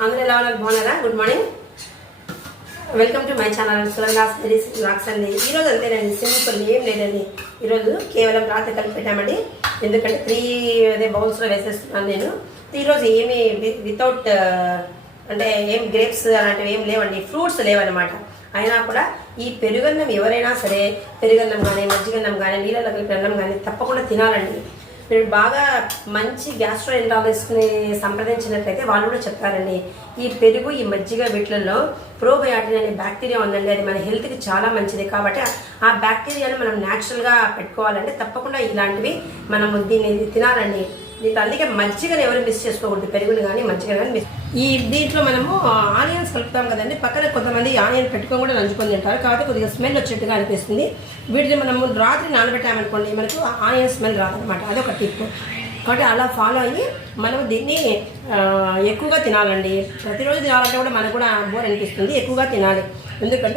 అందరూ ఎలా ఉన్నారు బాగున్నారా? Good morning welcome to my channel Sulanga series blogs అండి. ఈరోజు అంతేనండి సింపుల్ ఏం లేదండి. ఈరోజు కేవలం రాత్రి కలిపి పెట్టామండి ఎందుకంటే త్రీ అదే బౌల్స్లో వేసేస్తున్నాను నేను. ఈరోజు ఏమి వితౌట్ uh, అంటే ఏం గ్రేప్స్ అలాంటివి ఏం లేవండి. ఫ్రూట్స్ లేవన్నమాట. అయినా కూడా ఈ పెరుగన్నం ఎవరైనా సరే పెరుగన్నం కానీ మజ్జిగన్నం కానీ నీళ్ళలో కలిపి అన్నం కానీ తప్పకుండా తినాలండి. మీరు బాగా మంచి గ్యాస్ట్రో ఎంట్రాలజిస్ట్ని సంప్రదించినట్లయితే వాళ్ళు కూడా చెప్పారండి. ఈ పెరుగు ఈ మజ్జిగ వీటిలలో ప్రోబయాటిన్ అనే బ్యాక్టీరియా ఉందండి. అది మన హెల్త్కి చాలా మంచిది. కాబట్టి ఆ బ్యాక్టీరియాను మనం న్యాచురల్గా పెట్టుకోవాలంటే తప్పకుండా ఇలాంటివి మనము దీన్ని తినాలండి. నీకు అందుకే మంచిగా ఎవరు మిస్ చేసుకోకూడదు. పెరుగులు కానీ మంచిగా కానీ మిస్ ఈ దీంట్లో మనము ఆనియన్స్ కలుపుతాం కదండి. పక్కన కొంతమంది ఆనియన్ పెట్టుకొని కూడా నంచుకొని తింటారు. కాబట్టి కొద్దిగా స్మెల్ వచ్చేట్టుగా అనిపిస్తుంది. వీటిని మనము రాత్రి నానబెట్టామనుకోండి మనకు ఆనియన్ స్మెల్ రాదనమాట. అదొక టిప్. కాబట్టి అలా ఫాలో అయ్యి మనం దీన్ని ఎక్కువగా తినాలండి. ప్రతిరోజు తినాలంటే కూడా మనకు కూడా బోర్ అనిపిస్తుంది. ఎక్కువగా తినాలి. ఎందుకంటే